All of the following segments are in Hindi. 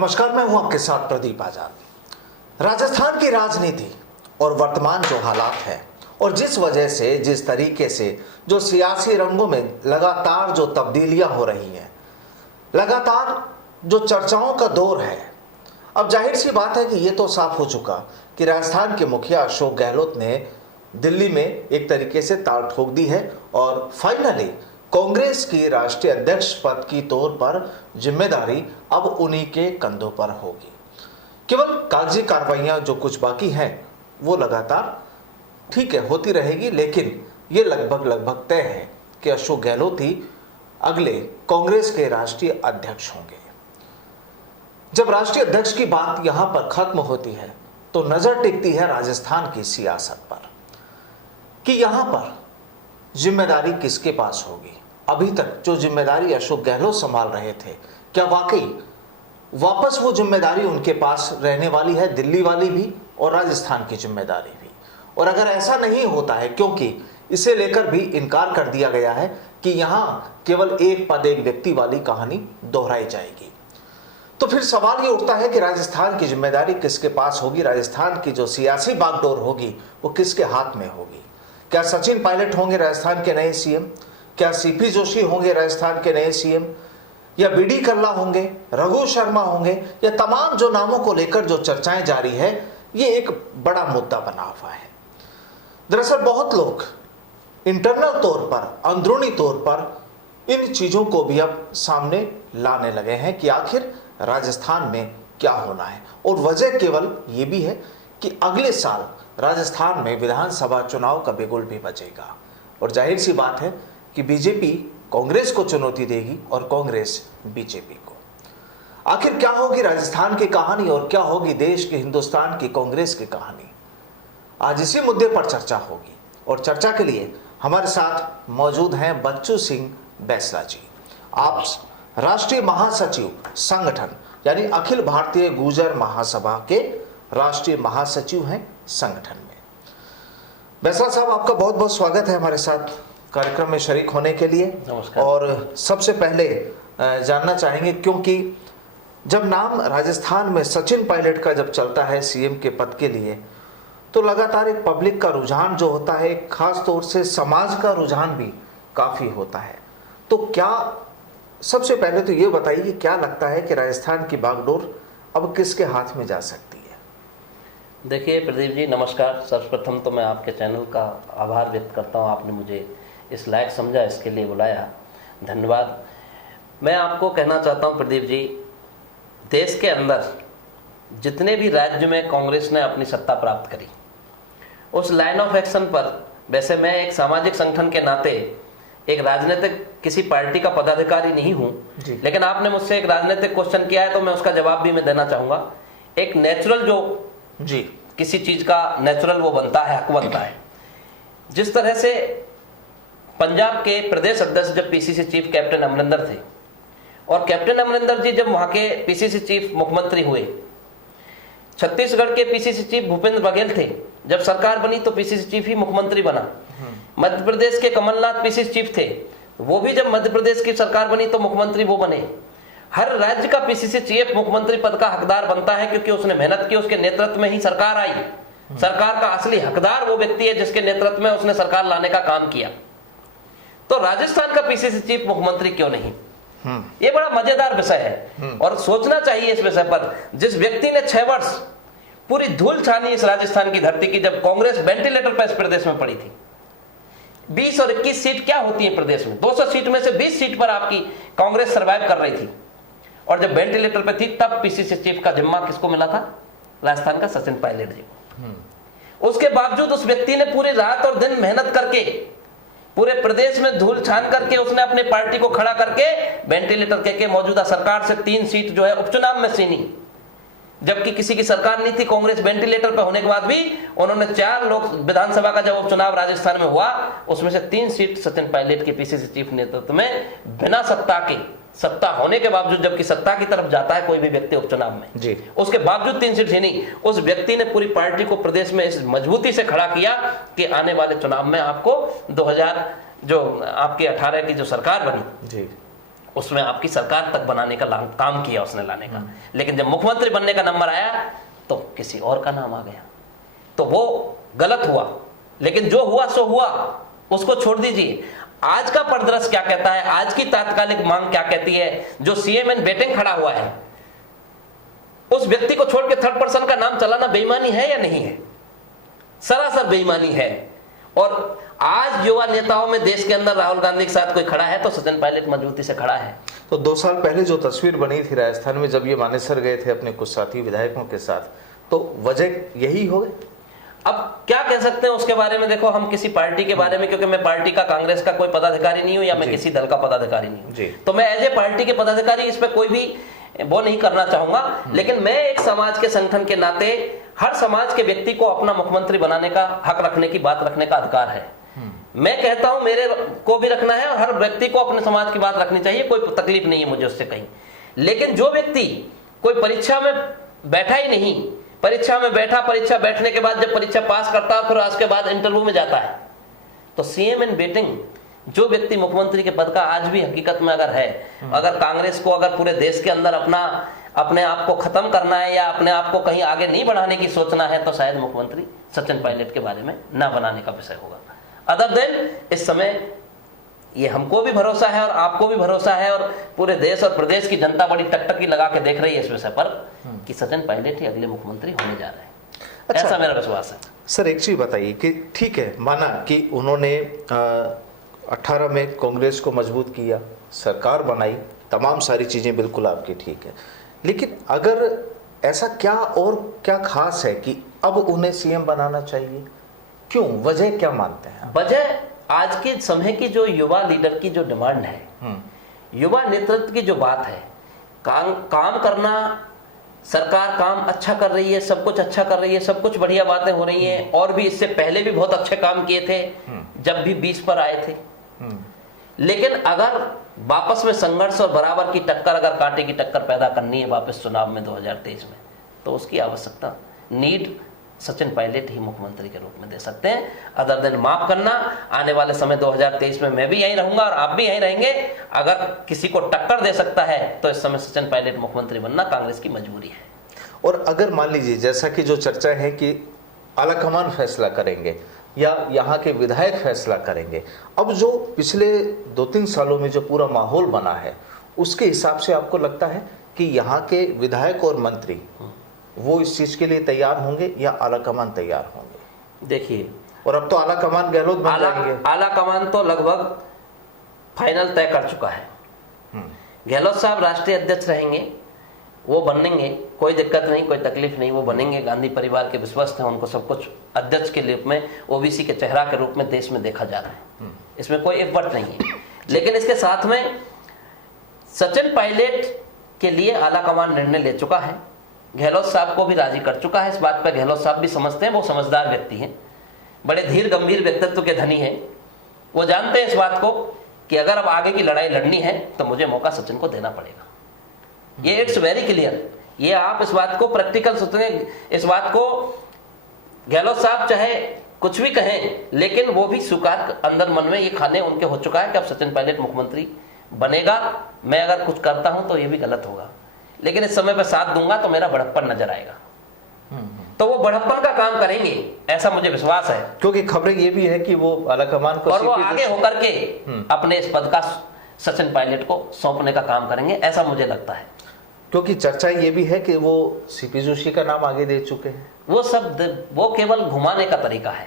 नमस्कार, मैं हूं आपके साथ प्रदीप आजाद। राजस्थान की राजनीति और वर्तमान जो हालात है और जिस वजह से जिस तरीके से जो सियासी रंगों में लगातार जो तब्दीलियां हो रही हैं, लगातार जो चर्चाओं का दौर है, अब जाहिर सी बात है कि ये तो साफ हो चुका कि राजस्थान के मुखिया अशोक गहलोत ने दिल्ली में एक तरीके से ताल ठोक दी है और फाइनली कांग्रेस की राष्ट्रीय अध्यक्ष पद की तौर पर जिम्मेदारी अब उन्हीं के कंधों पर होगी। केवल कागजी कार्रवाइयां जो कुछ बाकी हैं वो लगातार ठीक है होती रहेगी, लेकिन ये लगभग तय है कि अशोक गहलोत ही अगले कांग्रेस के राष्ट्रीय अध्यक्ष होंगे। जब राष्ट्रीय अध्यक्ष की बात यहां पर खत्म होती है तो नजर टिकती है राजस्थान की सियासत पर कि यहां पर जिम्मेदारी किसके पास होगी। अभी तक जो जिम्मेदारी अशोक गहलोत संभाल रहे थे, क्या वाकई वापस वो जिम्मेदारी उनके पास रहने वाली है, दिल्ली वाली भी और राजस्थान की जिम्मेदारी भी? और अगर ऐसा नहीं होता है, क्योंकि इसे लेकर भी इनकार कर दिया गया है कि यहां केवल एक पद एक व्यक्ति वाली कहानी दोहराई जाएगी, तो फिर सवाल ये उठता है कि राजस्थान की जिम्मेदारी किसके पास होगी, राजस्थान की जो सियासी बागडोर होगी वो किसके हाथ में होगी। क्या सचिन पायलट होंगे राजस्थान के नए सीएम? क्या सीपी जोशी होंगे राजस्थान के नए सीएम? या बीडी कल्ला होंगे, रघु शर्मा होंगे? या तमाम जो नामों को लेकर जो चर्चाएं जारी है, ये एक बड़ा मुद्दा बना हुआ है। दरअसल बहुत लोग इंटरनल तौर पर, अंदरूनी तौर पर इन चीजों को भी अब सामने लाने लगे हैं कि आखिर राजस्थान में क्या होना है। और वजह केवल ये भी है कि अगले साल राजस्थान में विधानसभा चुनाव का बिगुल भी बजेगा और जाहिर सी बात है कि बीजेपी कांग्रेस को चुनौती देगी और कांग्रेस बीजेपी को। आखिर क्या होगी राजस्थान की कहानी और क्या होगी देश की, हिंदुस्तान की कांग्रेस की कहानी, आज इसी मुद्दे पर चर्चा होगी। और चर्चा के लिए हमारे साथ मौजूद हैं बच्चू सिंह बैसला जी। आप राष्ट्रीय महासचिव संगठन यानी अखिल भारतीय गुर्जर महासभा के राष्ट्रीय महासचिव हैं संगठन में। बैसला साहब, आपका बहुत बहुत स्वागत है हमारे साथ कार्यक्रम में शरीक होने के लिए। नमस्कार। और सबसे पहले जानना चाहेंगे, क्योंकि जब नाम राजस्थान में सचिन पायलट का जब चलता है सीएम के पद के लिए, तो लगातार एक पब्लिक का रुझान जो होता है, खास तौर से समाज का रुझान भी काफी होता है। तो क्या सबसे पहले तो ये बताइए कि क्या लगता है कि राजस्थान की बागडोर अब किसके हाथ में जा सकती है? देखिए प्रदीप जी, नमस्कार। सर्वप्रथम तो मैं आपके चैनल का आभार व्यक्त करता हूँ, आपने मुझे इस लायक समझा, इसके लिए बुलाया, धन्यवाद। मैं आपको कहना चाहता हूँ प्रदीप जी, देश के अंदर जितने भी राज्य में कांग्रेस ने अपनी सत्ता प्राप्त करी, उस लाइन ऑफ एक्शन पर, वैसे मैं एक सामाजिक संगठन के नाते एक राजनीतिक किसी पार्टी का पदाधिकारी नहीं हूं, लेकिन आपने मुझसे एक राजनीतिक क्वेश्चन किया है तो मैं उसका जवाब भी मैं देना चाहूंगा। एक नेचुरल जो जी किसी चीज का नेचुरल वो बनता है, हक बनता है। जिस तरह से पंजाब के प्रदेश अध्यक्ष जब पीसीसी चीफ कैप्टन अमरिंदर थे और कैप्टन अमरिंदर जी जब वहां के पीसीसी चीफ मुख्यमंत्री हुए, छत्तीसगढ़ के पीसीसी चीफ भूपेंद्र बघेल थे, जब सरकार बनी तो पीसीसी चीफ ही मुख्यमंत्री बना। मध्य प्रदेश के कमलनाथ पीसीसी चीफ थे, वो भी जब मध्य प्रदेश की सरकार बनी तो मुख्यमंत्री वो बने। हर राज्य का पीसीसी चीफ मुख्यमंत्री पद का हकदार बनता है, क्योंकि उसने मेहनत की, उसके नेतृत्व में ही सरकार आई। सरकार का असली हकदार वो व्यक्ति है जिसके नेतृत्व में उसने सरकार लाने का काम किया। तो राजस्थान का पीसीसी चीफ मुख्यमंत्री क्यों नहीं? ये बड़ा मजेदार विषय है और सोचना चाहिए इस विषय पर। जिस व्यक्ति ने 6 वर्ष पूरी धूल छानी इस राजस्थान की धरती की, जब कांग्रेस वेंटिलेटर पर इस प्रदेश में पड़ी थी। 20 और 21 सीट क्या होती है प्रदेश में? 200 सीट में से 20 सीट पर आपकी कांग्रेस सर्वाइव कर रही थी, और जब वेंटिलेटर पे थी तब पीसीसी चीफ का जिम्मा किसको मिला था? राजस्थान का सचिन पायलट जी को। उसके बावजूद उस व्यक्ति ने पूरी रात और दिन मेहनत करके, पूरे प्रदेश में धूल छान करके उसने अपने पार्टी को खड़ा करके वेंटिलेटर के मौजूदा सरकार से 3 सीट जो है उपचुनाव में छीनी, जबकि किसी की सरकार नहीं थी। कांग्रेस वेंटिलेटर पर होने के बाद भी उन्होंने 4 लोग विधानसभा का जब उपचुनाव राजस्थान में हुआ, उसमें से 3 सीट सचिन पायलट के पीसीसी चीफ नेतृत्व में बिना सत्ता होने के बावजूद, जबकि सत्ता की तरफ जाता है कोई भी व्यक्ति उपचुनाव में जी, उसके बावजूद 3 सीट छीनी। उस व्यक्ति ने पूरी पार्टी को प्रदेश में इस मजबूती से खड़ा किया कि आने वाले चुनाव में आपको 2000 जो आपकी 18 की जो सरकार बनी जी, उसमें आपकी सरकार तक बनाने का काम किया उसने लाने का। लेकिन जब मुख्यमंत्री बनने का नंबर आया तो किसी और का नाम आ गया, तो वो गलत हुआ। लेकिन जो हुआ सो हुआ, उसको छोड़ दीजिए। आज का परिदृश्य क्या कहता है, आज की तात्कालिक मांग क्या कहती है? जो सीएम इन वेटिंग खड़ा हुआ है, उस व्यक्ति को छोड़ के थर्ड पर्सन का नाम चलाना बेईमानी है या नहीं है? सरासर बेईमानी है। और आज युवा नेताओं में देश के अंदर राहुल गांधी के साथ कोई खड़ा है तो सचिन पायलट मजबूती से खड़ा है। तो 2 साल पहले जो तस्वीर बनी थी राजस्थान में, जब ये मानेसर गए थे अपने कुछ साथी विधायकों के साथ, तो वजह यही हो गई। अब क्या कह सकते हैं उसके बारे में? देखो, हम किसी पार्टी के बारे में, क्योंकि मैं पार्टी का, कांग्रेस का कोई पदाधिकारी नहीं हूं या मैं किसी दल का पदाधिकारी नहीं हूं, तो मैं एज ए पार्टी के पदाधिकारी इस पर कोई भी वो नहीं करना चाहूंगा। लेकिन मैं एक समाज के संगठन के नाते, हर समाज के व्यक्ति को अपना मुख्यमंत्री बनाने का हक रखने की, बात रखने का अधिकार है। मैं कहता हूं मेरे को भी रखना है और हर व्यक्ति को अपने समाज की बात रखनी चाहिए, कोई तकलीफ नहीं है मुझे उससे कहीं। लेकिन जो व्यक्ति कोई परीक्षा में बैठा ही नहीं, परीक्षा में बैठा, परीक्षा बैठने के बाद जब परीक्षा पास करता है, फिर उसके बाद इंटरव्यू में जाता है, तो सीएम इन वेटिंग जो व्यक्ति मुख्यमंत्री के पद का आज भी हकीकत में अगर है, अगर कांग्रेस को अगर पूरे देश के अंदर अपने आप को खत्म करना है या अपने आप को कहीं आगे नहीं बढ़ाने की सोचना है, तो शायद मुख्यमंत्री सचिन पायलट के बारे में ना बनाने का विषय होगा। अदर देन इस समय ये हमको भी भरोसा है और आपको भी भरोसा है और पूरे देश और प्रदेश की जनता बड़ी टकटकी लगा के देख रही है इस विषय पर कि सचिन पायलट ही अगले मुख्यमंत्री होने जा रहे हैं। अच्छा, ऐसा मेरा विश्वास है। सर एक चीज बताइए कि ठीक है, माना कि उन्होंने 18 में कांग्रेस को मजबूत किया, सरकार बनाई, तमाम सारी चीजें बिल्कुल आपकी ठीक है, लेकिन अगर ऐसा क्या और क्या खास है कि अब उन्हें सीएम बनाना चाहिए? क्यों, वजह क्या मानते हैं? वजह आज के समय की जो युवा लीडर की जो डिमांड है, युवा नेतृत्व की जो बात है, काम करना, सरकार काम अच्छा कर रही है, सब कुछ अच्छा कर रही है, सब कुछ बढ़िया बातें हो रही हैं, और भी इससे पहले भी बहुत अच्छे काम किए थे जब भी 20 पर आए थे। लेकिन अगर वापस में संघर्ष और बराबर की टक्कर, अगर कांटे की टक्कर पैदा करनी है वापस चुनाव में 2023 में, तो उसकी आवश्यकता, नीड सचिन पायलट ही मुख्यमंत्री के रूप में दे सकते हैं। अदर देन माफ करना, आने वाले समय 2023 में मैं भी यहीं रहूंगा और आप भी यहीं रहेंगे। अगर किसी को टक्कर दे सकता है तो इस समय सचिन पायलट मुख्यमंत्री बनना कांग्रेस की मजबूरी है। और अगर मान लीजिए जैसा कि जो चर्चा है कि आलाकमान फैसला करेंगे या यहाँ के विधायक फैसला करेंगे, अब जो पिछले 2-3 सालों में जो पूरा माहौल बना है, उसके हिसाब से आपको लगता है कि यहाँ के विधायक और मंत्री वो इस चीज के लिए तैयार होंगे या आलाकमान तैयार होंगे? देखिए, और अब तो आलाकमान गहलोत बन जाएंगे। आलाकमान तो लगभग फाइनल तय कर चुका है। गहलोत साहब राष्ट्रीय अध्यक्ष रहेंगे, वो बनेंगे, कोई दिक्कत नहीं, कोई तकलीफ नहीं, वो बनेंगे। गांधी परिवार के विश्वस्त हैं, उनको सब कुछ अध्यक्ष के रूप में, ओबीसी के चेहरा के रूप में देश में देखा जा रहा है, इसमें कोई इफ्फर्ट नहीं है। लेकिन इसके साथ में सचिन पायलट के लिए आलाकमान निर्णय ले चुका है, गहलोत साहब को भी राजी कर चुका है। इस बात पर गहलोत साहब भी समझते हैं, वो समझदार व्यक्ति हैं, बड़े धीर गंभीर व्यक्तित्व के धनी हैं। वो जानते हैं इस बात को कि अगर अब आगे की लड़ाई लड़नी है तो मुझे मौका सचिन को देना पड़ेगा। ये इट्स वेरी क्लियर। ये आप इस बात को प्रैक्टिकल सोचेंगे, इस बात को गहलोत साहब चाहे कुछ भी कहें, लेकिन वो भी स्वीकार अंदर मन में ये खाने उनके हो चुका है कि अब सचिन पायलट मुख्यमंत्री बनेगा। मैं अगर कुछ करता हूं तो ये भी गलत होगा, लेकिन इस समय पर साथ दूंगा तो मेरा बड़प्पन नजर आएगा, तो वो बड़प्पन का काम करेंगे, ऐसा मुझे विश्वास है। क्योंकि खबरें ये भी है कि वो आलाकमान को और वो आगे होकर के अपने इस पद का सचिन पायलट को सौंपने का काम करेंगे, ऐसा मुझे लगता है। क्योंकि चर्चा ये भी है कि वो सीपी जोशी का नाम आगे दे चुके हैं। वो सब वो केवल घुमाने का तरीका है।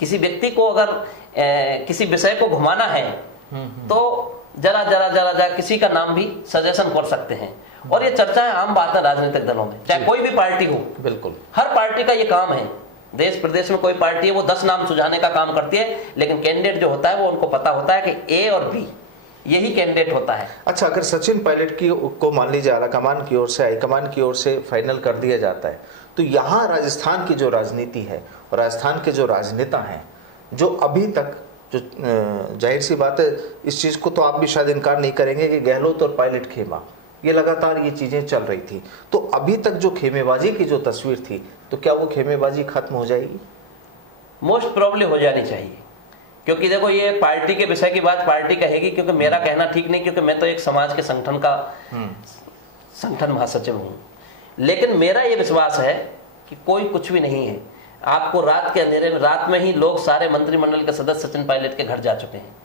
किसी व्यक्ति को अगर किसी विषय को घुमाना है तो जरा किसी का नाम भी सजेशन कर सकते हैं, और ये चर्चा है, आम बात है राजनीतिक दलों में, चाहे कोई भी पार्टी हो। बिल्कुल, हर पार्टी का ये काम है। देश प्रदेश में कोई पार्टी है वो 10 नाम सुझाने का काम करती है, लेकिन कैंडिडेट जो होता है वो उनको पता होता है कि ए और बी यही कैंडिडेट होता है। अच्छा, अगर सचिन पायलट को मान लीजिए आलाकमान की ओर से, हाईकमान की ओर से फाइनल कर दिया जाता है, तो यहाँ राजस्थान की जो राजनीति है और राजस्थान के जो राजनेता हैं, जो अभी तक जो जाहिर सी बात है, इस चीज़ को तो आप भी शायद इनकार नहीं करेंगे कि गहलोत और पायलट खेमा, ये लगातार ये चीज़ें चल रही थी, तो अभी तक जो खेमेबाजी की जो तस्वीर थी, तो क्या वो खेमेबाजी खत्म हो जाएगी? मोस्ट प्रॉब्ली हो जानी चाहिए, क्योंकि देखो ये पार्टी के विषय की बात पार्टी कहेगी, क्योंकि मेरा कहना ठीक नहीं, क्योंकि मैं तो एक समाज के संगठन का संगठन महासचिव हूँ। लेकिन मेरा ये विश्वास है कि कोई कुछ भी नहीं है। आपको रात के अंधेरे में, रात में ही लोग सारे मंत्रिमंडल के सदस्य सचिन पायलट के घर जा चुके हैं।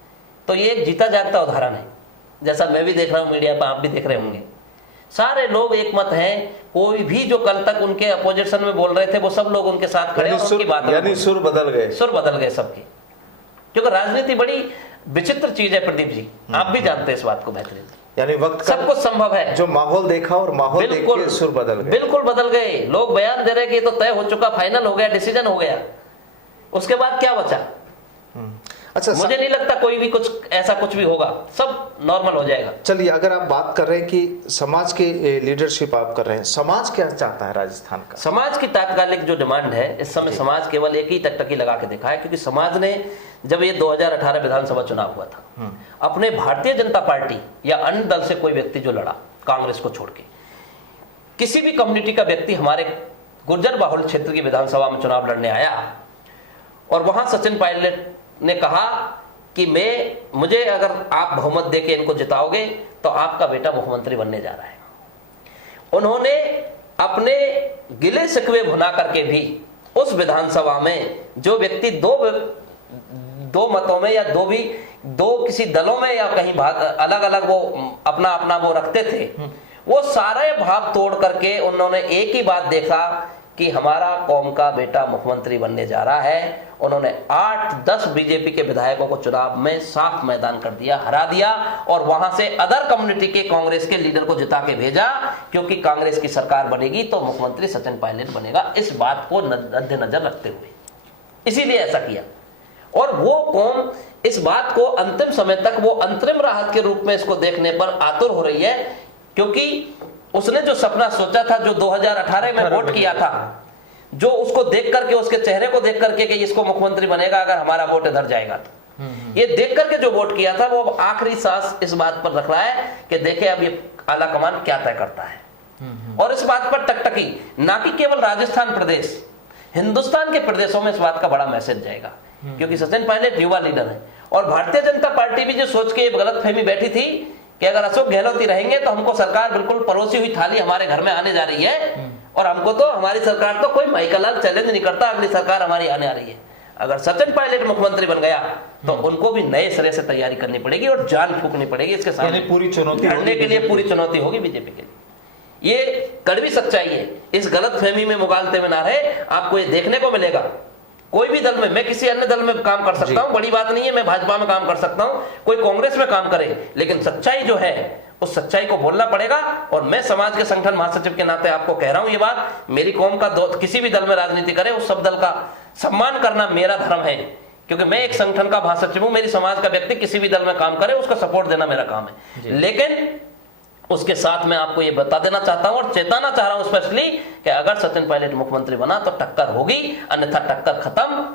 तो ये एक जीता जागता उदाहरण है, जैसा मैं भी देख रहा हूँ मीडिया पर, आप भी देख रहे होंगे। सारे लोग एक मत हैं, कोई भी जो कल तक उनके अपोजिशन में बोल रहे थे वो सब लोग उनके साथ खड़े, उनकी बात यानी सुर बदल गए सबके। क्योंकि राजनीति बड़ी विचित्र चीज है प्रदीप जी, आप भी जानते हैं इस बात को बेहतरीन। यानी वक्त सब कुछ संभव है। जो माहौल देखा और माहौल देख के सुर बदल गए, बिल्कुल बदल गए। लोग बयान दे रहे हैं कि ये तो तय हो चुका, फाइनल हो गया, डिसीजन हो गया, उसके बाद क्या बचा? अच्छा, मुझे नहीं लगता कोई भी कुछ ऐसा कुछ भी होगा, सब नॉर्मल हो जाएगा। चलिए, अगर आप बात कर रहे हैं कि समाज की लीडरशिप आप कर रहे हैं, समाज क्या चाहता है राजस्थान का? समाज की तात्कालिक जो डिमांड है इस समय, समाज केवल एक ही टकटकी लगा के देखा है, क्योंकि समाज ने जब ये 2018 विधानसभा चुनाव हुआ था, अपने भारतीय जनता पार्टी या अन्य दल से कोई व्यक्ति जो लड़ा, कांग्रेस को छोड़ के, किसी भी कम्युनिटी का व्यक्ति हमारे गुर्जर बाहुल क्षेत्र की विधानसभा में चुनाव लड़ने आया और वहां सचिन पायलट ने कहा कि मुझे अगर आप बहुमत देके इनको जिताओगे तो आपका बेटा मुख्यमंत्री बनने जा रहा है। उन्होंने अपने गिले शिकवे भुना करके भी उस विधानसभा में जो व्यक्ति दो मतों में या दो किसी दलों में या कहीं अलग अलग वो अपना वो रखते थे, वो सारे भाव तोड़ करके उन्होंने एक ही बात देखा कि हमारा कौम का बेटा मुख्यमंत्री बनने जा रहा है। उन्होंने 8-10 बीजेपी के विधायकों को चुनाव में साफ मैदान कर दिया, हरा दिया, और वहां से अदर कम्युनिटी के कांग्रेस के लीडर को जिता के भेजा, क्योंकि कांग्रेस की सरकार बनेगी तो मुख्यमंत्री सचिन पायलट बनेगा, इस बात को मद्देनजर रखते हुए इसीलिए ऐसा किया। और वो कौम इस बात को अंतिम समय तक वो अंतरिम राहत के रूप में इसको देखने पर आतुर हो रही है, क्योंकि उसने जो सपना सोचा था, जो 2018 में वोट किया था, जो उसको देख करके, उसके चेहरे को देख करके कि इसको मुख्यमंत्री बनेगा अगर हमारा वोट इधर जाएगा तो, ये देख करके जो वोट किया था, वो अब आखिरी सांस इस बात पर रख रहा है कि देखे अब ये आला कमान क्या तय करता है। और इस बात पर टकटकी, ना कि केवल राजस्थान प्रदेश, हिंदुस्तान के प्रदेशों में इस बात का बड़ा मैसेज जाएगा, क्योंकि सचिन पायलट युवा लीडर है। और भारतीय जनता पार्टी भी जो सोच के गलतफहमी बैठी थी कि अगर अशोक गहलोत ही रहेंगे तो हमको सरकार बिल्कुल परोसी हुई थाली हमारे घर में आने जा रही है, और हमको तो हमारी सरकार तो कोई माइकलाल चैलेंज नहीं करता, अगली सरकार हमारी आने आ रही है। अगर सचिन पायलट मुख्यमंत्री बन गया तो उनको भी नए सिरे से तैयारी करनी पड़ेगी और जान फूकनी पड़ेगी इसके सामने। पूरी चुनौती लड़ने के लिए पूरी चुनौती होगी बीजेपी के लिए। ये कड़वी सच्चाई है, इस गलतफहमी में मुगालते में ना रहे। आपको ये देखने को मिलेगा, कोई भी दल में, मैं किसी अन्य दल में काम कर सकता हूं, बड़ी बात नहीं है, मैं भाजपा में काम कर सकता हूं, कोई कांग्रेस में काम करे, लेकिन सच्चाई जो है उस सच्चाई को बोलना पड़ेगा। और मैं समाज के संगठन महासचिव के नाते आपको कह रहा हूं ये बात, मेरी कौम का किसी भी दल में राजनीति करे, उस सब दल का सम्मान करना मेरा धर्म है, क्योंकि मैं एक संगठन का महासचिव हूं। मेरी समाज का व्यक्ति किसी भी दल में काम करे, उसका सपोर्ट देना मेरा काम है। लेकिन उसके साथ मैं आपको ये बता देना चाहता हूं और चेताना चाह रहा हूं स्पेशली कि अगर सचिन पायलट मुख्यमंत्री बना तो टक्कर होगी, अन्यथा टक्कर खत्म।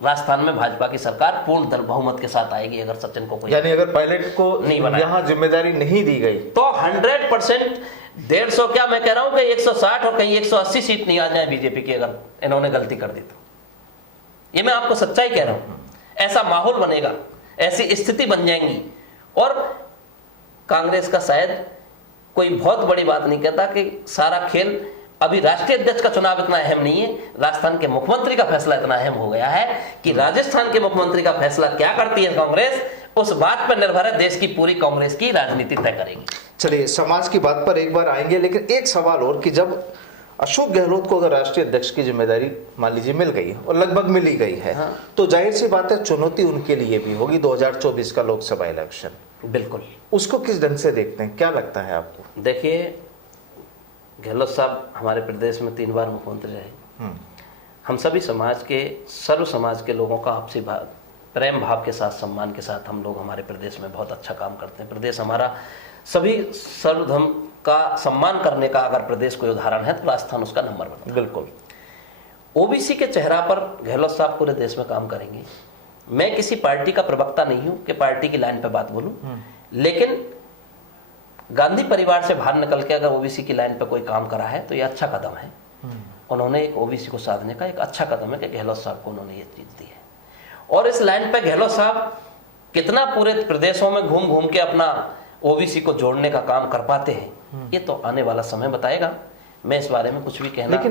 राजस्थान में भाजपा की सरकार पूर्ण दल बहुमत के साथ आएगी अगर सचिन को कोई, यानी अगर पायलट को नहीं यहाँ जिम्मेदारी नहीं दी गई तो 100% 150 क्या मैं कह रहा हूं कि 160 और कहीं 180 सीट नहीं आ जाए बीजेपी की, अगर इन्होंने गलती कर दी तो। ये मैं आपको सच्चाई कह रहा हूं, ऐसा माहौल बनेगा, ऐसी स्थिति बन जाएंगी। और कांग्रेस का शायद कोई बहुत बड़ी बात नहीं कहता कि सारा खेल, अभी राष्ट्रीय अध्यक्ष का चुनाव इतना अहम नहीं है, राजस्थान के मुख्यमंत्री का फैसला इतना अहम हो गया है कि राजस्थान के मुख्यमंत्री का फैसला क्या करती है कांग्रेस, उस बात पर निर्भर है। देश की पूरी कांग्रेस की राजनीति तय करेगी। चलिए, समाज की बात पर एक बार आएंगे, लेकिन एक सवाल और कि जब अशोक गहलोत को अगर राष्ट्रीय अध्यक्ष की जिम्मेदारी मान लीजिए मिल गई और लगभग मिल ही गई है, हाँ, तो जाहिर सी बात है चुनौती उनके लिए भी होगी 2024 का लोकसभा इलेक्शन। बिल्कुल, उसको किस ढंग से देखते हैं, क्या लगता है आपको? देखिए, गहलोत साहब हमारे प्रदेश में 3 बार मुख्यमंत्री रहे। हम सभी समाज के, सर्व समाज के लोगों का आपसी प्रेम भाव के साथ, सम्मान के साथ हम लोग हमारे प्रदेश में बहुत अच्छा काम करते हैं। प्रदेश हमारा सभी सर्वधर्म का सम्मान करने का अगर प्रदेश कोई उदाहरण है तो राजस्थान उसका नंबर 1। बिल्कुल, ओबीसी के चेहरा पर गहलोत साहब पूरे देश में काम करेंगे। मैं किसी पार्टी का प्रवक्ता नहीं हूं कि पार्टी की लाइन पे बात बोलूं, लेकिन गांधी परिवार से बाहर निकल के अगर ओबीसी की लाइन पे कोई काम करा है तो ये अच्छा कदम है। उन्होंने एक ओबीसी को साधने का एक अच्छा कदम है कि गहलोत साहब को उन्होंने ये चीज दी है। और इस लाइन पे गहलोत साहब कितना पूरे प्रदेशों में घूम घूम के अपना ओबीसी को जोड़ने का काम कर पाते हैं, ये तो आने वाला समय बताएगा। मैं इस बारे में कुछ भी कहना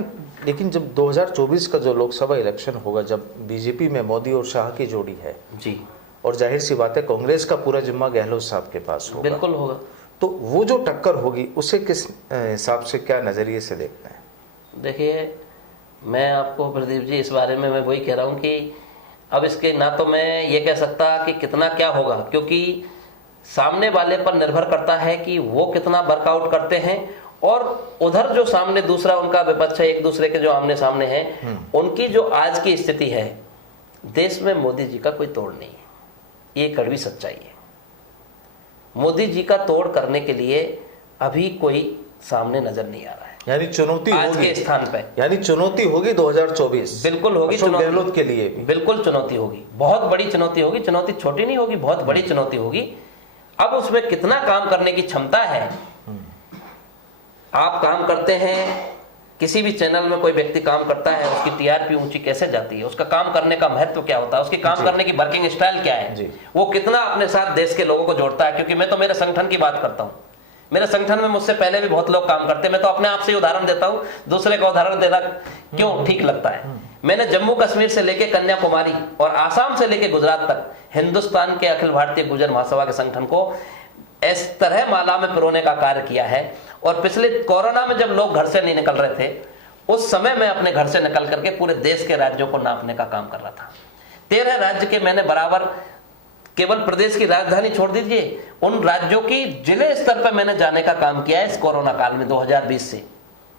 लेकिन जब 2024 का जो लोकसभा इलेक्शन होगा, जब बीजेपी में मोदी और शाह की जोड़ी है जी, और जाहिर सी बात है कांग्रेस का पूरा जिम्मा गहलोत साहब के पास होगा, बिल्कुल होगा। तो वो जो टक्कर होगी उसे किस हिसाब से, क्या नजरिए से देखते हैं? देखिए, मैं आपको प्रदीप जी इस बारे में मैं वही कह रहा हूँ कि अब इसके ना तो मैं ये कह सकता कि कितना क्या होगा, क्योंकि सामने वाले पर निर्भर करता है कि वो कितना वर्कआउट करते हैं, और उधर जो सामने दूसरा उनका विपक्ष है, एक दूसरे के जो आमने सामने हैं, उनकी जो आज की स्थिति है, देश में मोदी जी का कोई तोड़ नहीं है, ये कड़वी सच्चाई है। मोदी जी का तोड़ करने के लिए अभी कोई सामने नजर नहीं आ रहा है। यानी चुनौती आज होगी के स्थान पे, यानी चुनौती होगी 2024, बिल्कुल होगी अशोक चुनौती, गहलोत के लिए भी बिल्कुल चुनौती होगी, बहुत बड़ी चुनौती होगी। चुनौती छोटी नहीं होगी, बहुत बड़ी चुनौती होगी। अब उसमें कितना काम करने की क्षमता है। आप काम करते हैं, किसी भी चैनल में कोई व्यक्ति काम करता है, उसकी टीआरपी ऊंची कैसे जाती है, उसका काम करने का महत्व क्या होता है, उसकी काम करने की वर्किंग स्टाइल क्या है, वो कितना अपने साथ देश के लोगों को जोड़ता है। क्योंकि मैं तो मेरे संगठन की बात करता हूं, मेरे संगठन में मुझसे पहले भी बहुत लोग काम करते हैं। मैं तो अपने आप से ही उदाहरण देता हूं, दूसरे का उदाहरण देना क्यों ठीक लगता है। मैंने जम्मू कश्मीर से लेकर कन्याकुमारी और आसाम से लेकर गुजरात तक हिंदुस्तान के अखिल भारतीय गुर्जर महासभा के संगठन को इस तरह माला में पिरोने का कार्य किया है। और पिछले कोरोना में जब लोग घर से नहीं निकल रहे थे, उस समय मैं अपने घर से निकल करके पूरे देश के राज्यों को नापने का काम कर रहा था। 13 राज्य के मैंने बराबर, केवल प्रदेश की राजधानी छोड़ दीजिए, उन राज्यों की जिले स्तर पर मैंने जाने का काम किया है इस कोरोना काल में 2020 से,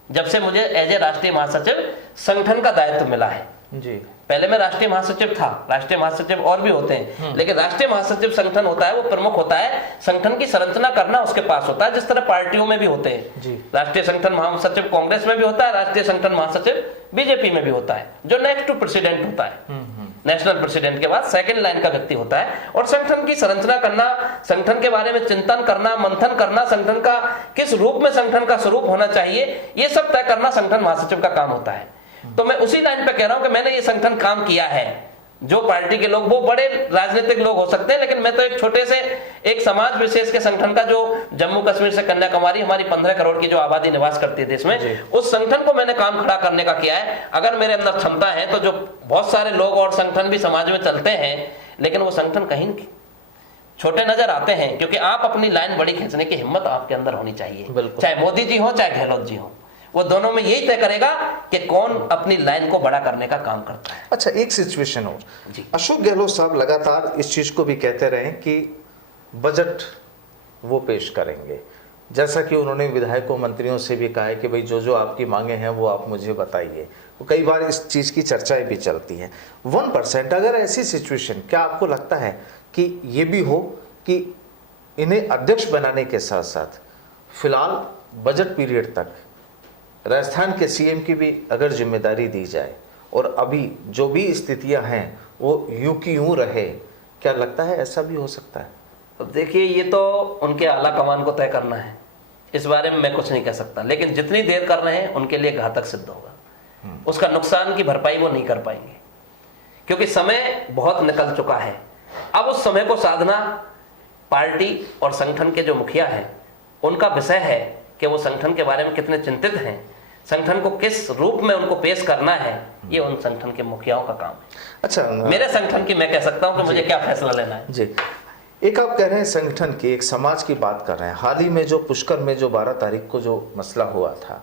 जब से मुझे एज ए राष्ट्रीय महासचिव संगठन का दायित्व मिला है। जी, पहले मैं राष्ट्रीय महासचिव था, राष्ट्रीय महासचिव और भी होते हैं, लेकिन राष्ट्रीय महासचिव संगठन होता है, वो प्रमुख होता है, संगठन की संरचना करना उसके पास होता है, जिस तरह पार्टियों में भी होते हैं। राष्ट्रीय संगठन महासचिव कांग्रेस में भी होता है, राष्ट्रीय संगठन महासचिव बीजेपी में भी होता है, जो नेक्स्ट टू प्रेसिडेंट होता है। नेशनल प्रेसिडेंट के बाद सेकंड लाइन का व्यक्ति होता है। और संगठन की संरचना करना, संगठन के बारे में चिंतन करना, मंथन करना, संगठन का किस रूप में संगठन का स्वरूप होना चाहिए, ये सब तय करना संगठन महासचिव का काम होता है। तो मैं उसी लाइन पे कह रहा हूं कि मैंने ये संगठन काम किया है। जो पार्टी के लोग, वो बड़े राजनीतिक लोग हो सकते हैं, लेकिन मैं तो एक छोटे से एक समाज विशेष के संगठन का, जो जम्मू कश्मीर से कन्याकुमारी हमारी 15 करोड़ की जो आबादी निवास करती है देश में, उस संगठन को मैंने काम खड़ा करने का किया है। अगर मेरे अंदर क्षमता है तो जो बहुत सारे लोग और संगठन भी समाज में चलते हैं, लेकिन वो संगठन कहीं छोटे नजर आते हैं, क्योंकि आप अपनी लाइन बड़ी खींचने की हिम्मत आपके अंदर होनी चाहिए। चाहे मोदी जी हो चाहे गहलोत जी हो, वो दोनों में यही तय करेगा कि कौन अपनी लाइन को बड़ा करने का काम करता है। अच्छा, एक सिचुएशन हो जी, अशोक गहलोत साहब लगातार इस चीज को भी कहते रहे कि बजट वो पेश करेंगे, जैसा कि उन्होंने विधायकों मंत्रियों से भी कहा है कि भाई जो जो आपकी मांगे हैं वो आप मुझे बताइए। तो कई बार इस चीज की चर्चाएं भी चलती हैं। 1% अगर ऐसी सिचुएशन, क्या आपको लगता है कि ये भी हो कि इन्हें अध्यक्ष बनाने के साथ साथ फिलहाल बजट पीरियड तक राजस्थान के सीएम की भी अगर जिम्मेदारी दी जाए और अभी जो भी स्थितियां हैं वो यूं की यूं रहे, क्या लगता है ऐसा भी हो सकता है? अब देखिए, ये तो उनके आला कमान को तय करना है, इस बारे में मैं कुछ नहीं कह सकता। लेकिन जितनी देर कर रहे हैं उनके लिए घातक सिद्ध होगा। उसका नुकसान की भरपाई वो नहीं कर पाएंगे, क्योंकि समय बहुत निकल चुका है। अब उस समय को साधना पार्टी और संगठन के जो मुखिया हैं उनका विषय है कि वो संगठन के बारे में कितने चिंतित हैं, संगठन को किस रूप में उनको पेश करना है, ये उन संगठन के मुखियाओं का काम है। अच्छा, मेरे संगठन की मैं कह सकता हूं कि मुझे क्या फैसला लेना है। जी, एक आप कह रहे हैं संगठन की, एक समाज की बात कर रहे हैं। हाल ही में जो पुष्कर में जो 12 तारीख को जो मसला हुआ था,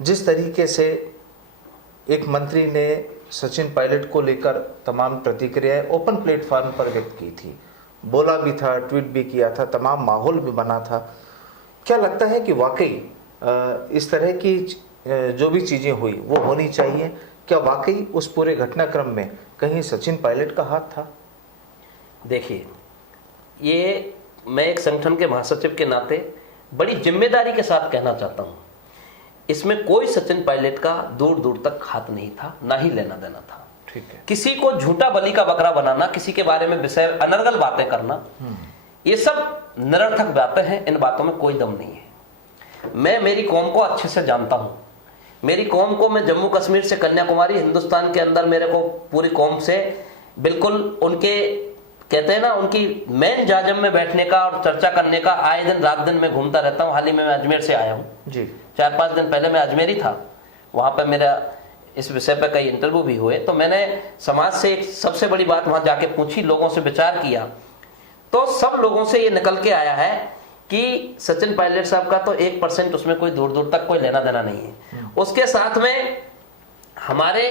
जिस तरीके से एक मंत्री ने सचिन पायलट को लेकर तमाम प्रतिक्रियाएं ओपन प्लेटफॉर्म पर व्यक्त की थी, बोला भी था, ट्वीट भी किया था, तमाम माहौल भी बना था। क्या लगता है कि वाकई इस तरह की जो भी चीज़ें हुई वो होनी चाहिए? क्या वाकई उस पूरे घटनाक्रम में कहीं सचिन पायलट का हाथ था? देखिए, ये मैं एक संगठन के महासचिव के नाते बड़ी जिम्मेदारी के साथ कहना चाहता हूँ, इसमें कोई सचिन पायलट का दूर दूर तक हाथ नहीं था, ना ही लेना देना था। ठीक है। किसी को झूठा बलि का बकरा बनाना, किसी के बारे में विषय अनर्गल बातें करना, ये सब निरर्थक बातें हैं। इन बातों में कोई दम नहीं है। मैं मेरी कौम को अच्छे से जानता हूं। मेरी कौम को मैं जम्मू कश्मीर से कन्याकुमारी, हिंदुस्तान के अंदर मेरे को पूरी कौम से बिल्कुल उनके कहते हैं ना, उनकी मेन जाजम में बैठने का और चर्चा करने का आए दिन रात दिन मैं घूमता रहता हूँ। हाल ही में मैं अजमेर से आया हूँ जी। 4-5 दिन पहले मैं अजमेर ही था। वहाँ पर मेरा इस विषय पर कई इंटरव्यू भी हुए, तो मैंने समाज से एक सबसे बड़ी बात वहाँ जाके पूछी, लोगों से विचार किया, तो सब लोगों से ये निकल के आया है कि सचिन पायलट साहब का तो 1% उसमें कोई दूर दूर तक कोई लेना देना नहीं है। उसके साथ में हमारे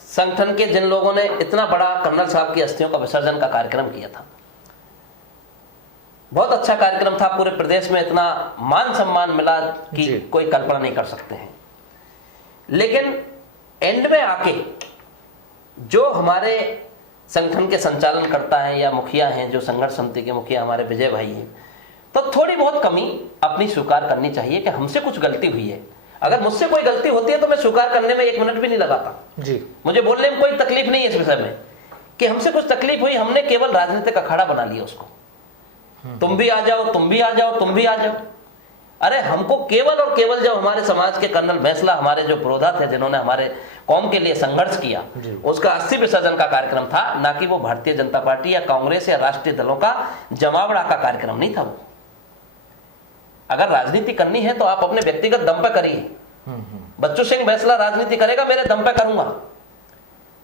संगठन के जिन लोगों ने इतना बड़ा कर्नल साहब की अस्थियों का विसर्जन का कार्यक्रम किया था, बहुत अच्छा कार्यक्रम था, पूरे प्रदेश में इतना मान सम्मान मिला कि कोई कल्पना नहीं कर सकते हैं। लेकिन एंड में आके जो हमारे संगठन के संचालन करता है या मुखिया हैं, जो संघर्ष समिति के मुखिया हमारे विजय भाई हैं, तो थोड़ी बहुत कमी अपनी स्वीकार करनी चाहिए कि हमसे कुछ गलती हुई है। अगर मुझसे कोई गलती होती है तो मैं स्वीकार करने में 1 मिनट भी नहीं लगाता जी। मुझे बोलने में कोई तकलीफ नहीं है इस विषय में कि हमसे कुछ तकलीफ हुई, हमने केवल राजनीतिक अखाड़ा बना लिया उसको। तुम भी आ जाओ, तुम भी आ जाओ, तुम भी आ जाओ। अरे हमको केवल और केवल जब हमारे समाज के कर्नल बैंसला, हमारे जो पुरोधा थे जिन्होंने हमारे कौम के लिए संघर्ष किया, उसका अस्थि विसर्जन का कार्यक्रम था, ना कि वो भारतीय जनता पार्टी या कांग्रेस या राष्ट्रीय दलों का जमावड़ा का कार्यक्रम नहीं था वो। अगर राजनीति करनी है तो आप अपने व्यक्तिगत दम पर करिए। बच्चू सिंह बैंसला राजनीति करेगा, मेरे दम पर करूंगा,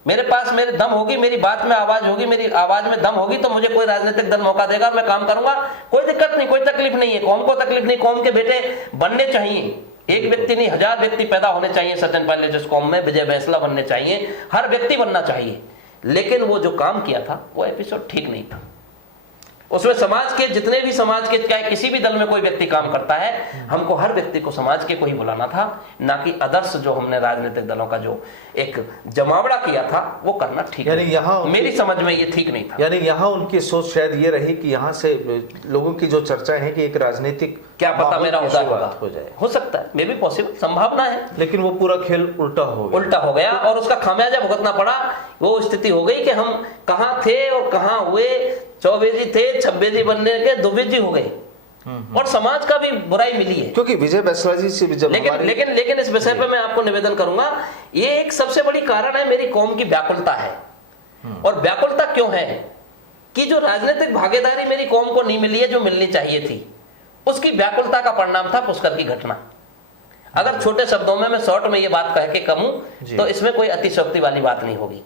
मेरे पास मेरे दम होगी, मेरी बात में आवाज होगी, मेरी आवाज में दम होगी, तो मुझे कोई राजनीतिक दल मौका देगा और मैं काम करूंगा। कोई दिक्कत नहीं, कोई तकलीफ नहीं है, कौम को तकलीफ नहीं। कौम के बेटे बनने चाहिए, एक व्यक्ति नहीं 1000 व्यक्ति पैदा होने चाहिए सचिन पायलट जिस कौम में, विजय बैंसला बनने चाहिए, हर व्यक्ति बनना चाहिए। लेकिन वो जो काम किया था वो एपिसोड ठीक नहीं था। उसमें समाज के जितने भी समाज के, चाहे किसी भी दल में कोई व्यक्ति काम करता है, हमको हर व्यक्ति को समाज के को ही बुलाना था, ना कि आदर्श जो हमने राजनीतिक दलों का जो एक जमावड़ा किया था वो करना ठीक यानी यहाँ मेरी समझ में ये ठीक नहीं था। यानी यहाँ उनकी सोच शायद ये रही कि यहाँ से लोगों की जो चर्चा है कि एक राजनीतिक क्या पता मेरा उदार हो जाए, हो सकता है, मे भी पॉसिबल, संभावना है। लेकिन वो पूरा खेल उल्टा हो गया और उसका खामियाजा भुगतना पड़ा। वो स्थिति हो गई कि हम कहाँ थे और कहाँ हुए, चौबे जी थे, छब्बे जी बनने के दुबे जी हो गए, और समाज का भी बुराई मिली है। क्योंकि विजय बैंसला जी से भी जब लेकिन इस विषय पे मैं आपको निवेदन करूंगा, ये एक सबसे बड़ी कारण है मेरी कौम की व्याकुलता है। और व्याकुलता क्यों है कि जो राजनीतिक भागीदारी मेरी कौम को नहीं मिली है जो मिलनी चाहिए थी, उसकी व्याकुलता का परिणाम था पुष्कर की घटना। अगर छोटे शब्दों में मैं शॉर्ट में ये बात कह के कहूं तो इसमें कोई अतिशयोक्ति वाली बात नहीं होगी।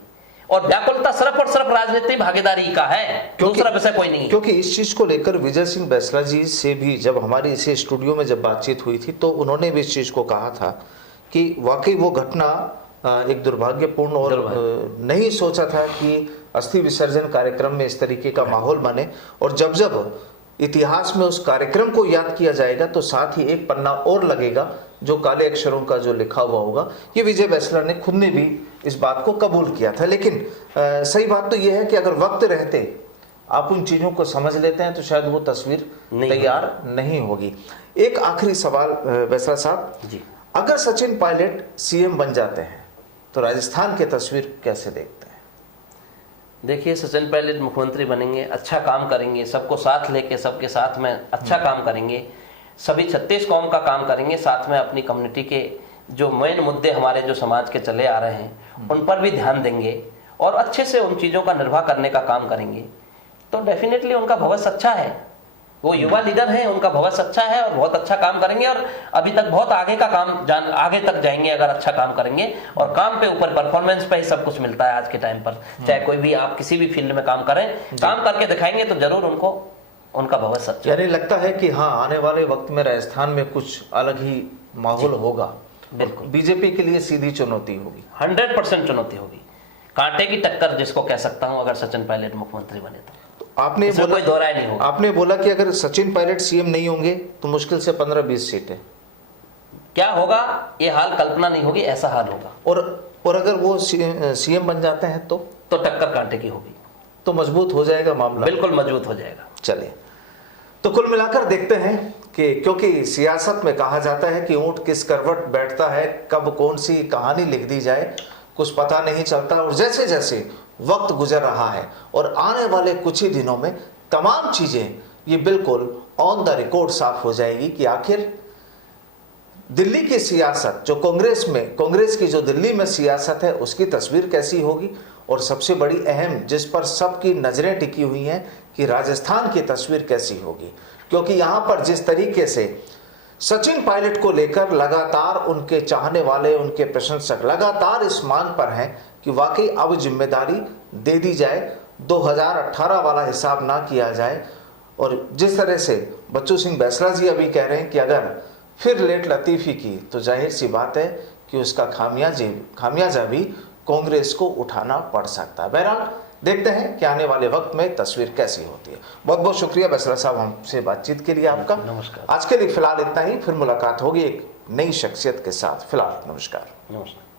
और व्याकुलता सिर्फ और सिर्फ राजनीतिक भागीदारी का है, दूसरा विषय कोई नहीं है। क्योंकि इस चीज को लेकर विजय सिंह बैंसला जी से भी जब हमारी इसे स्टूडियो में जब बातचीत हुई थी, तो उन्होंने भी इस चीज को कहा था कि वाकई वो घटना एक दुर्भाग्यपूर्ण और नहीं सोचा था कि अस्थि विसर्जन कार्यक्रम में इस तरीके का माहौल बने। और जब जब इतिहास में उस कार्यक्रम को याद किया जाएगा तो साथ ही एक पन्ना और लगेगा जो काले अक्षरों का जो लिखा हुआ होगा। ये विजय बैंसला ने खुद ने भी इस बात को कबूल किया था। लेकिन सही बात तो यह है कि अगर वक्त रहते आप उन चीजों को समझ लेते हैं तो शायद वो तस्वीर तैयार नहीं होगी। एक आखिरी सवाल बैंसला साहब जी, अगर सचिन पायलट सीएम बन जाते हैं तो राजस्थान की तस्वीर कैसे देखते हैं? देखिए, सचिन पायलट मुख्यमंत्री बनेंगे, अच्छा काम करेंगे, सबको साथ लेके सबके साथ में अच्छा काम करेंगे, सभी 36 कौम का काम करेंगे, साथ में अपनी कम्युनिटी के जो मेन मुद्दे हमारे जो समाज के चले आ रहे हैं उन पर भी ध्यान देंगे और अच्छे से उन चीज़ों का निर्वाह करने का काम करेंगे, तो डेफिनेटली उनका भविष्य अच्छा है। वो युवा लीडर हैं, उनका भविष्य अच्छा है और बहुत अच्छा काम करेंगे और अभी तक बहुत आगे का काम आगे तक जाएंगे अगर अच्छा काम करेंगे। और काम पे ऊपर परफॉर्मेंस पे ही सब कुछ मिलता है आज के टाइम पर, चाहे कोई भी आप किसी भी फील्ड में काम करें, काम करके दिखाएंगे तो जरूर उनको उनका भविष्य अच्छा। यानी लगता है कि हाँ, आने वाले वक्त में राजस्थान में कुछ अलग ही माहौल होगा। बिल्कुल, बीजेपी के लिए सीधी चुनौती होगी, 100% चुनौती होगी, कांटे की टक्कर जिसको कह सकता हूं अगर सचिन पायलट मुख्यमंत्री बने तो। आपने बोला, कोई दोहराई नहीं होगा। आपने बोला कि अगर सचिन पायलट सीएम नहीं होंगे तो मुश्किल से 15-20 सीटें। क्या होगा ये हाल कल्पना नहीं होगी, ऐसा हाल होगा। और अगर वो सीएम बन जाते हैं तो टक्कर कांटे की होगी, तो मजबूत हो जाएगा मामला, बिल्कुल मजबूत हो जाएगा। चलिए, तो कुल मिलाकर देखते हैं कि क्योंकि सियासत में कहा जाता है कि ऊंट किस करवट बैठता है, कब कौन सी कहानी लिख दी जाए कुछ पता नहीं चलता। और जैसे जैसे वक्त गुजर रहा है और आने वाले कुछ ही दिनों में तमाम चीजें ये बिल्कुल ऑन द रिकॉर्ड साफ हो जाएगी कि आखिर दिल्ली की सियासत जो कांग्रेस की जो दिल्ली में सियासत है उसकी तस्वीर कैसी होगी और सबसे बड़ी अहम जिस पर सबकी नज़रें टिकी हुई हैं कि राजस्थान की तस्वीर कैसी होगी, क्योंकि यहाँ पर जिस तरीके से सचिन पायलट को लेकर लगातार उनके चाहने वाले, उनके प्रशंसक लगातार इस मांग पर हैं कि वाकई अब जिम्मेदारी दे दी जाए, 2018 वाला हिसाब ना किया जाए। और जिस तरह से बच्चू सिंह बैसला जी अभी कह रहे हैं कि अगर फिर लेट लतीफ़ी की तो जाहिर सी बात है कि उसका खामियाजा भी कांग्रेस को उठाना पड़ सकता है। बहरहाल देखते हैं कि आने वाले वक्त में तस्वीर कैसी होती है। बहुत बहुत शुक्रिया बैसला साहब हमसे बातचीत के लिए आपका। नमस्कार। आज के लिए फिलहाल इतना ही, फिर मुलाकात होगी एक नई शख्सियत के साथ। फिलहाल नमस्कार। नमस्कार।